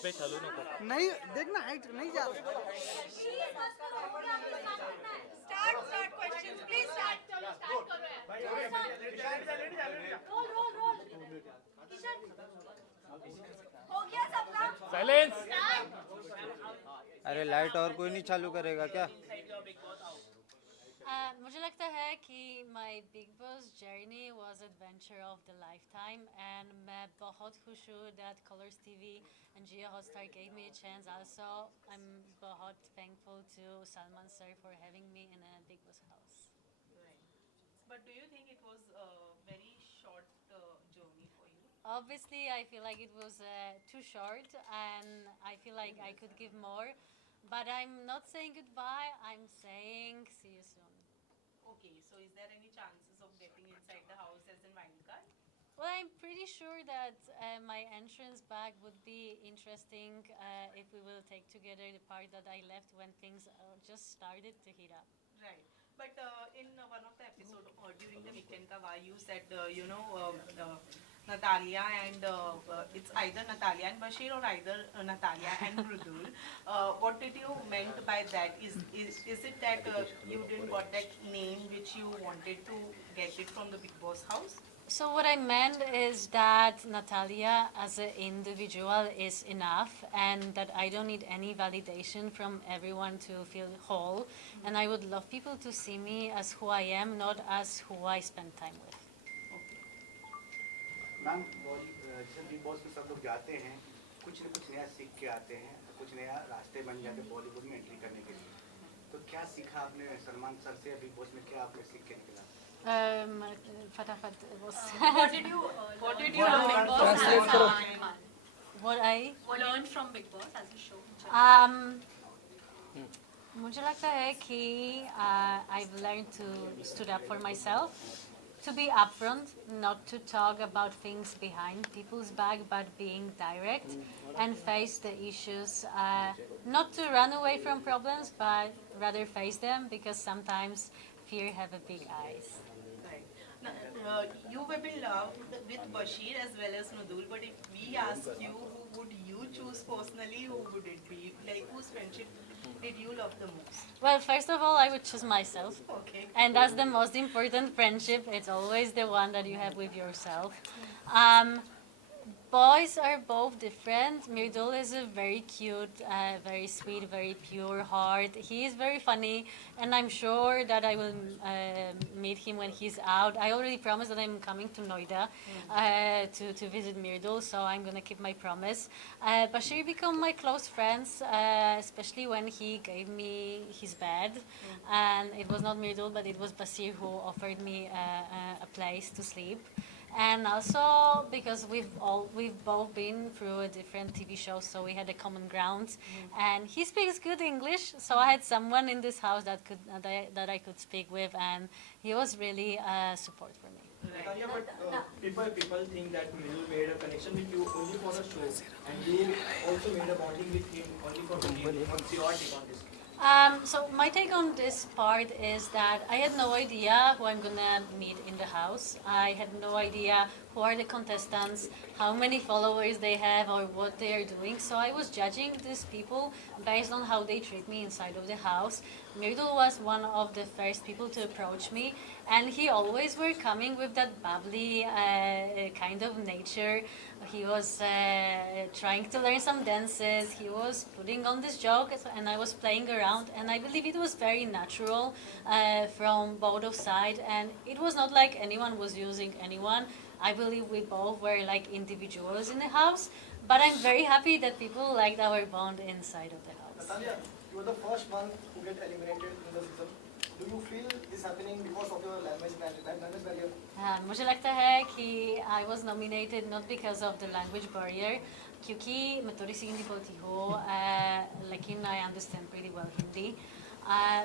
रुपये चालू नको. नहीं देखना हाइट नहीं जा रहा. Start questions. Please start. चलो start करो यार. Roll. किशन. हो गया सबका? साइलेंस. अरे लाइट और कोई नहीं चालू करेगा क्या? मुझे लगता है कि my Bigg Boss journey was adventure of the lifetime and मैं बहुत खुश हूँ that Colors TV and Jio Hotstar gave me a chance. Also, I'm बहुत thankful to Salman sir for having me in a Bigg Boss house. Right. But do you think it was a very short journey for you? Obviously, I feel like it was too short and I feel like I could give more. But I'm not saying goodbye, I'm saying see you soon. Okay, so is there any chances of getting inside the house as a wild card? Well, I'm pretty sure that my entrance back would be interesting if we will take together the part that I left when things just started to heat up. Right. But in one of the episodes during the weekend Kava, you said, Natalia and it's either Natalia and Bashir or either Natalia and Mridul. What did you meant by that? Is it that you didn't got that name which you wanted to get it from the Bigg Boss house? So what I meant is that Natalia as an individual is enough and that I don't need any validation from everyone to feel whole. And I would love people to see me as who I am, not as who I spend time with. Ma'am जैसे big boss में सब लोग जाते हैं कुछ न कुछ नया सीख के आते हैं कुछ नया रास्ते बन जाते हैं बॉलीवुड में एंट्री करने के लिए तो क्या सीखा आपने सलमान सर से बिग बॉस में क्या आपने सीख के निकला फटाफट What did you learn from Bigg Boss? What I Learned from Bigg Boss as a show? मुझे लगता है कि I've learned to stood up for myself, to be upfront, not to talk about things behind people's back, but being direct and face the issues. Not to run away from problems, but rather face them because sometimes fear have a big eyes. Right. Now, you have been loved with Bashir as well as Nudul, but if we ask you who would you choose personally, who would it be? Like whose friendship did you love the most? Well, first of all, I would choose myself. Okay. And that's the most important friendship. It's always the one that you have with yourself. Boys are both different. Mirdul is a very cute, very sweet, very pure heart. He is very funny, and I'm sure that I will meet him when he's out. I already promised that I'm coming to Noida to visit Mirdul, so I'm gonna keep my promise. Bashir became my close friends, especially when he gave me his bed, and it was not Mirdul, but it was Bashir who offered me a place to sleep. And also because we've both been through a different TV shows, so we had a common ground. And he speaks good English, so I had someone in this house that I could speak with, and he was really a support for me. Natalia, but people think that Minu made a connection with you only for a show, and you also made a bonding with him only for the game. What's your take on this? So my take on this part is that I had no idea who I'm gonna meet in the house. I had no idea who are the contestants, how many followers they have, or what they are doing. So I was judging these people based on how they treat me inside of the house. Mirdul was one of the first people to approach me, and he always were coming with that bubbly kind of nature. He was trying to learn some dances. He was putting on this joke, and I was playing around. And I believe it was very natural from both of sides, and it was not like anyone was using anyone. I believe we both were like individuals in the house, but I'm very happy that people liked our bond inside of the house. Natalia, you were the first one who get eliminated in the season. Do you feel this happening because of your language barrier? मुझे लगता है कि I was nominated not because of the language barrier, क्योंकि मैं थोड़ी सी हिंदी बोलती हूँ, लेकिन I understand pretty well Hindi,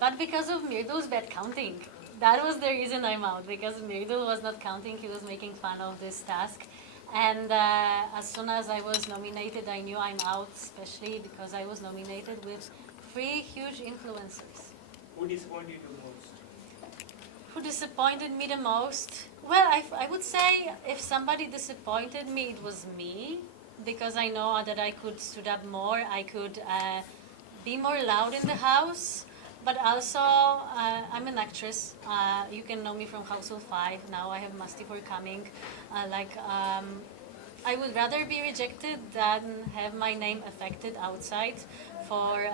but because of Mirdul's bad counting. That was the reason I'm out, because Mirdul was not counting, he was making fun of this task. And as soon as I was nominated, I knew I'm out, especially because I was nominated with 3 huge influencers. Who disappointed you most? Who disappointed me the most? Well, I would say if somebody disappointed me, it was me. because I know that I could stood up more, I could be more loud in the house. But also, I'm an actress. You can know me from Household 5. Now I have Masti for coming. I would rather be rejected than have my name affected outside for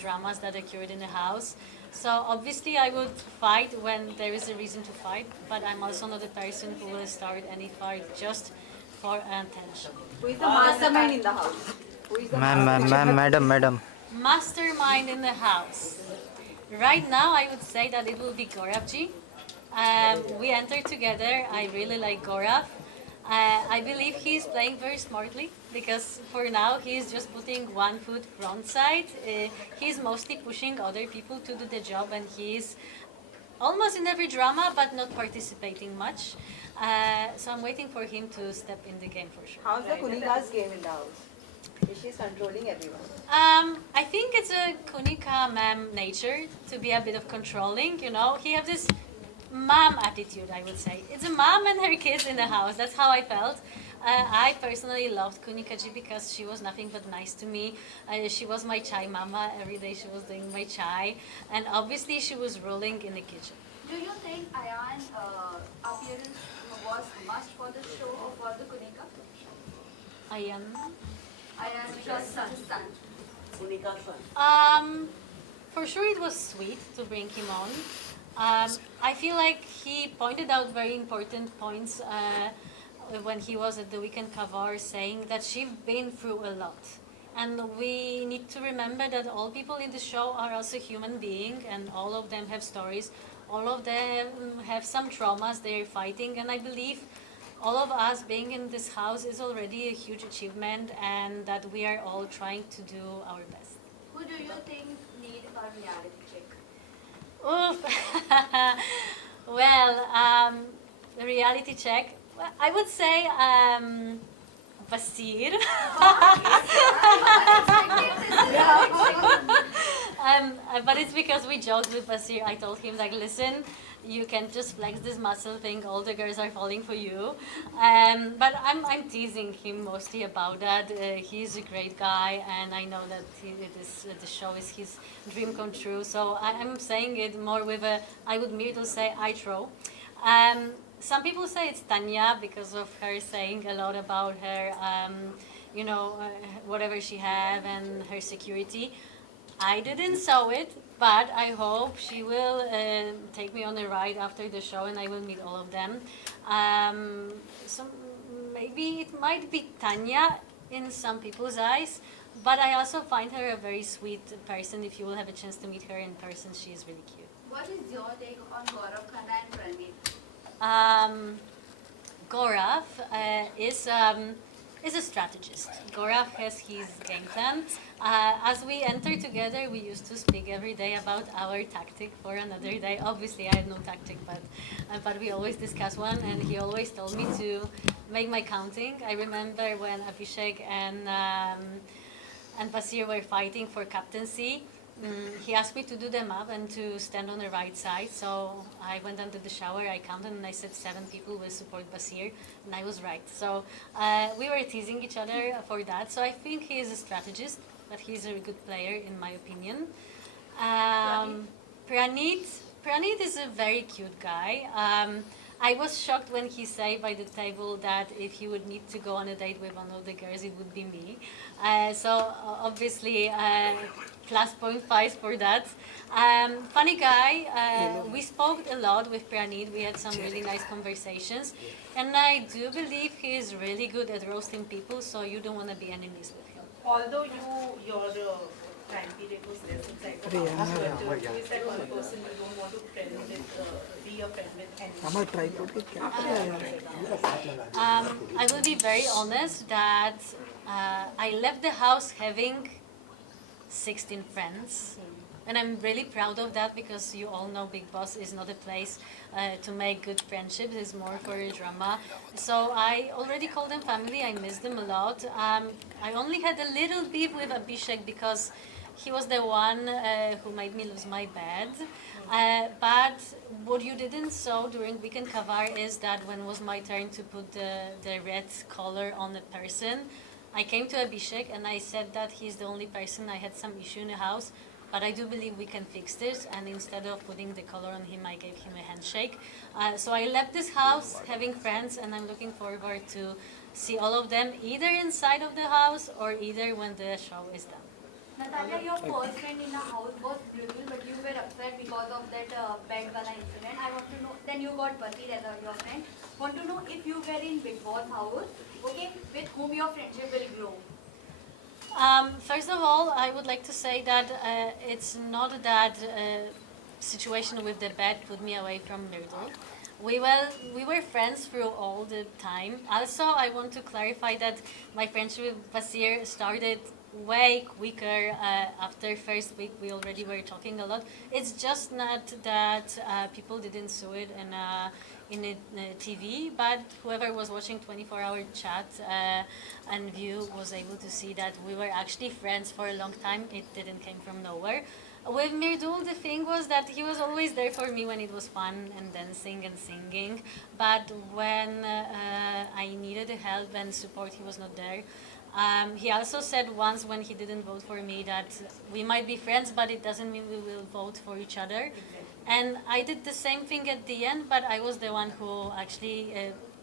dramas that occurred in the house. So obviously I would fight when there is a reason to fight, but I'm also not a person who will start any fight just for attention. Who is the mastermind in the house? Who is the Madam. Mastermind in the house. Right now, I would say that it will be Gauravji. We entered together. I really like Gaurav. I believe he's playing very smartly because for now he's just putting one foot front side. He's mostly pushing other people to do the job, and he's almost in every drama but not participating much. So I'm waiting for him to step in the game for sure. How's the Kunika's game in the house? Is she controlling everyone? I think it's a Kunika ma'am nature to be a bit of controlling, you know. He has this mom attitude, I would say. It's a mom and her kids in the house. That's how I felt. I personally loved Kunika ji because she was nothing but nice to me. She was my chai mama. Every day she was doing my chai. And obviously she was ruling in the kitchen. Do you think Ayan appearance was must for the show or for the Kunika? Ayan. Ayan because son. For sure it was sweet to bring him on. I feel like he pointed out very important points when he was at the weekend cover, saying that she's been through a lot. And we need to remember that all people in the show are also human beings, and all of them have stories. All of them have some traumas they're fighting, and I believe all of us being in this house is already a huge achievement, and that we are all trying to do our best. Who do you think need a reality check? Oof. Well, the reality check. Well, I would say Basir. But it's because we joked with Basir. I told him like, listen, you can just flex this muscle thing. All the girls are falling for you. But I'm teasing him mostly about that. He's a great guy, and I know that the show is his dream come true. So I'm saying it more with a, I would merely say I throw. Some people say it's Tanya because of her saying a lot about her, whatever she have and her security. I didn't saw it, but I hope she will take me on a ride after the show, and I will meet all of them. So maybe it might be Tanya in some people's eyes, but I also find her a very sweet person. If you will have a chance to meet her in person, she is really cute. What is your take on Gaurav Khanna and Pranit? Gaurav is a strategist. Gaurav has his game plan. As we enter together, we used to speak every day about our tactic for another day. Obviously, I have no tactic, but we always discuss one, and he always told me to make my counting. I remember when Abhishek and Basir were fighting for captaincy. He asked me to do them up and to stand on the right side. So I went under the shower, I counted, and I said 7 people will support Basir, and I was right. So we were teasing each other for that. So I think he is a strategist, but he's a good player in my opinion. Pranit is a very cute guy. I was shocked when he said by the table that if he would need to go on a date with one of the girls, it would be me. So obviously, +0.5 for that. Funny guy. We spoke a lot with Pranit. We had some really nice conversations. And I do believe he is really good at roasting people, so you don't want to be enemies with him. Although your time period was less inside the house, but who is that one person you don't want to be a friend with anymore? I will be very honest that I left the house having 16 friends. And I'm really proud of that because you all know Bigg Boss is not a place to make good friendships. It's more for a drama. So I already call them family. I miss them a lot. I only had a little beef with Abhishek because he was the one who made me lose my bed. But what you didn't saw during weekend cover is that when was my turn to put the red collar on the person, I came to Abhishek and I said that he's the only person I had some issue in the house, but I do believe we can fix this. And instead of putting the collar on him, I gave him a handshake. So I left this house having friends, and I'm looking forward to see all of them either inside of the house or either when the show is done. Natalia, your first friend in the house was brutal, but you were upset because of that bed wala incident. I want to know, then you got Basir as your friend. Want to know if you were in Bigg Boss house, okay, with whom your friendship will grow. First of all, I would like to say that it's not that situation with the bed put me away from Mirdul. We were friends through all the time. Also, I want to clarify that my friendship with Basir started way quicker. After first week, we already were talking a lot. It's just not that people didn't see it in a TV, but whoever was watching 24-hour chat and view was able to see that we were actually friends for a long time. It didn't come from nowhere. With Mirdul, the thing was that he was always there for me when it was fun and dancing and singing, but when I needed help and support, he was not there. He also said once when he didn't vote for me that we might be friends, but it doesn't mean we will vote for each other. And I did the same thing at the end, but I was the one who actually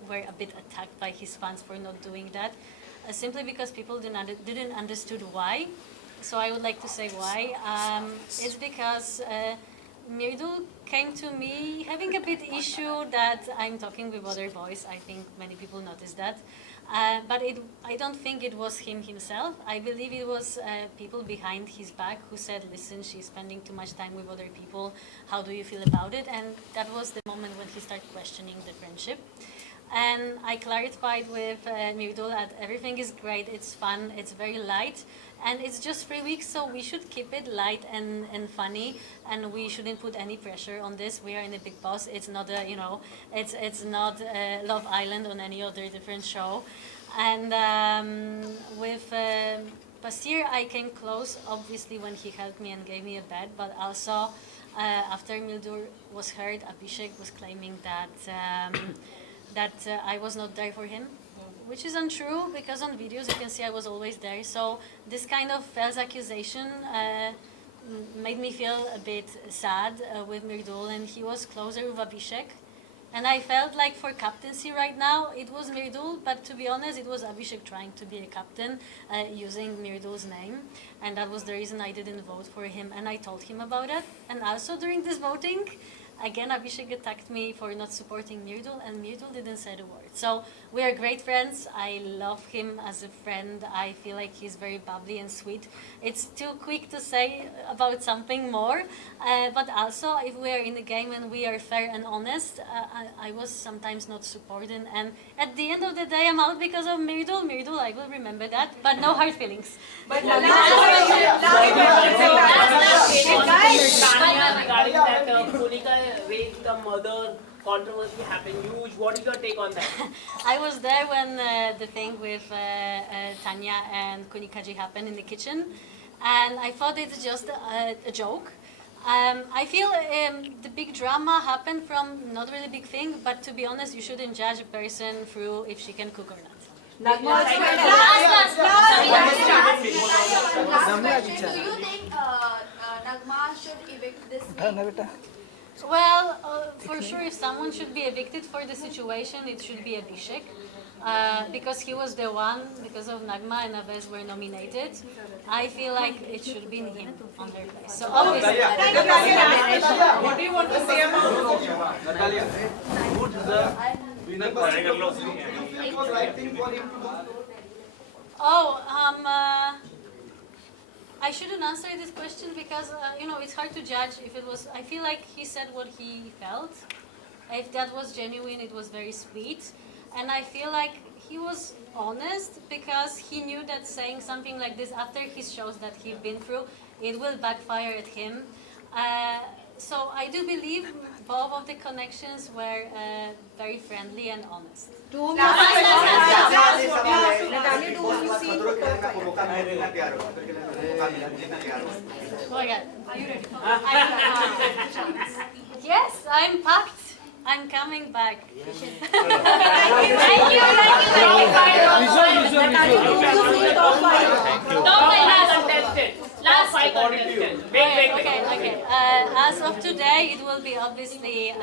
were a bit attacked by his fans for not doing that, simply because people didn't understood why. So I would like to say why. It's because Mirdul came to me having a bit issue that I'm talking with other boys. I think many people noticed that. But I don't think it was him himself. I believe it was people behind his back who said, listen, she's spending too much time with other people. How do you feel about it? And that was the moment when he started questioning the friendship. And I clarified with Mirdul that everything is great, it's fun, it's very light. And it's just 3 weeks, so we should keep it light and funny, and we shouldn't put any pressure on this. We are in a Bigg Boss. It's not a, it's not Love Island on any other different show. And with Basir, I came close, obviously, when he helped me and gave me a bed, but also after Mildur was hurt, Abhishek was claiming that I was not there for him, which is untrue because on videos you can see I was always there. So this kind of false accusation made me feel a bit sad with Mirdul, and he was closer with Abhishek. And I felt like for captaincy right now, it was Mirdul, but to be honest, it was Abhishek trying to be a captain using Mirdul's name. And that was the reason I didn't vote for him, and I told him about it. And also during this voting, again, Abhishek attacked me for not supporting Mirdul, and Mirdul didn't say a word. So we are great friends. I love him as a friend. I feel like he's very bubbly and sweet. It's too quick to say about something more, but also if we are in the game and we are fair and honest, I was sometimes not supported, and at the end of the day, I'm out because of Mirdul. Mirdul, I will remember that, but no hard feelings. But Regarding that Monica way the mother controversy happened, huge. What is your take on that? I was there when the thing with Tanya and Kunikaji happened in the kitchen, and I thought it's just a joke. I feel the big drama happened from not really big thing, but to be honest, you shouldn't judge a person through if she can cook or not. Last question. Do you think Nagma should evict this week? Well, for sure, if someone should be evicted for the situation, it should be Abhishek. Because he was the one, because of Nagma and Aves were nominated, I feel like it should be him on their place. So obviously, What do you want to say about Natalia, who deserves winner? I shouldn't answer this question because it's hard to judge if it was. I feel like he said what he felt. If that was genuine, it was very sweet. And I feel like he was honest because he knew that saying something like this after his shows that he's been through, it will backfire at him. So I do believe both of the connections were very friendly and honest. Oh my God. Are you ready? Yes, I'm packed. I'm coming back. Thank you. contestants. Wait. Okay. As of today, it will be obviously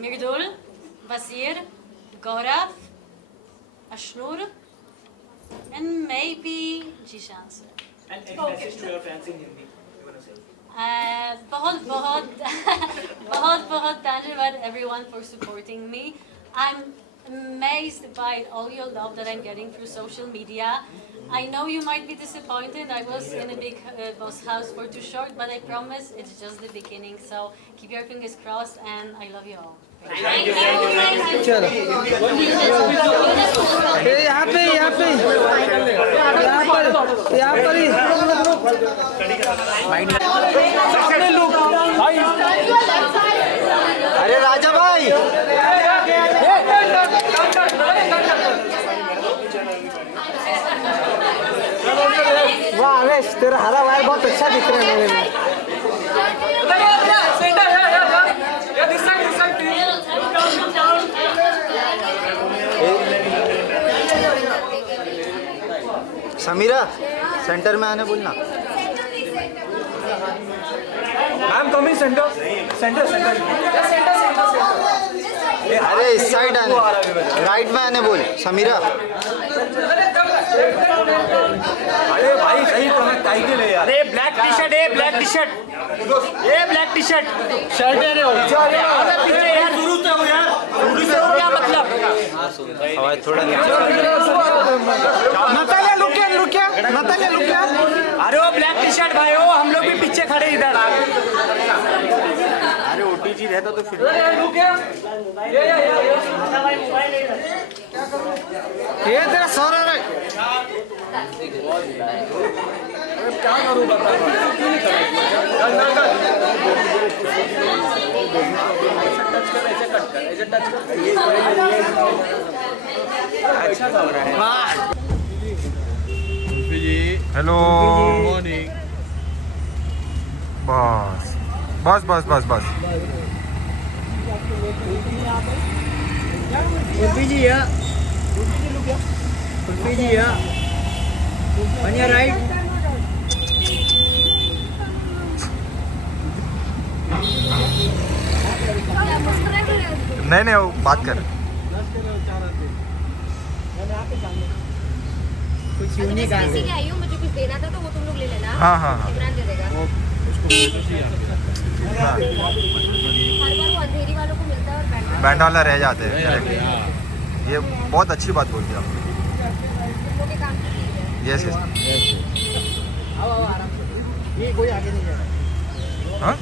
Mirdul, Basir, Gaurav, Ashnur, and maybe Jishan sir. And any message to your fans in Hindi? You wanna say? बहुत धन्यवाद everyone for supporting me. I'm amazed by all your love that I'm getting through social media. I know you might be disappointed. I was in a Bigg Boss house for too short, but I promise it's just the beginning. So keep your fingers crossed, and I love you all. अरे राजा भाई वाह आवेश तेरा हरा wire बहुत अच्छा दिख रहा है मेरे में समीरा सेंटर में आने बोलना मैम कमिंग सेंटर अरे इस साइड आने राइट में आने बोल समीरा अरे भाई सही तो मैं टाई के ले यार अरे ब्लैक टी शर्ट शर्ट है रे शुरू से हो क्या मतलब आवाज थोड़ा नतालिया लुक क्या अरे वो ब्लैक टी शर्ट भाई हो हम लोग भी पीछे खड़े इधर अरे ओटीजी रहता तो फिर ये तेरा सौरा रे क्या करूं बता अच्छा लग रहा है हेलो मॉर्निंग बस on your right नहीं वो बात कर कुछ यूनिक आ रही है मुझे कुछ देना था तो वो तुम लोग ले लेना हाँ इमरान दे देगा हर बार वो अंधेरी वालों को मिलता है और बैंड वाला रह जाते हैं correct। ये बहुत अच्छी बात बोलती है आप लोगों के काम की चीज है यस ये कोई आगे नहीं जा रहा हाँ